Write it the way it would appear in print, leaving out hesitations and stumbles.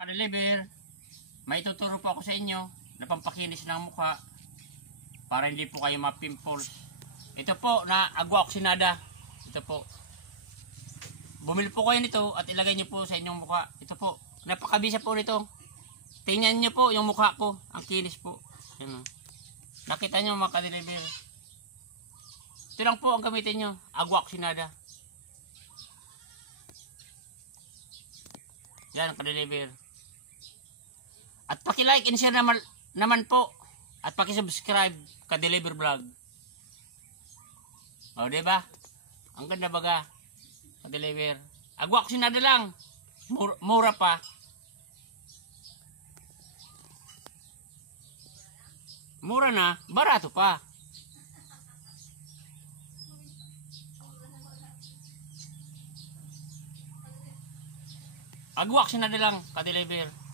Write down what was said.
Ka-deliver, may tuturo po ako sa inyo na pampakinis ng mukha para hindi po kayo ma-pimples. Ito po na agwa oxinada. Ito po. Bumili po kayo nito at ilagay nyo po sa inyong mukha. Ito po. Napakabisa po nito. Tingnan nyo po yung mukha ko. Ang kinis po. Yan, nakita nyo mga ka-deliver. Ito lang po ang gamitin nyo. Agwa oxinada. Yan, ka-deliver. At paki-like and share naman po. At paki-subscribe ka-deliver vlog. O, diba? Ang ganda baga. Ka-deliver. Agwa oxinada lang. Mura pa. Mura na, barato pa. Agwa oxinada lang, ka-deliver.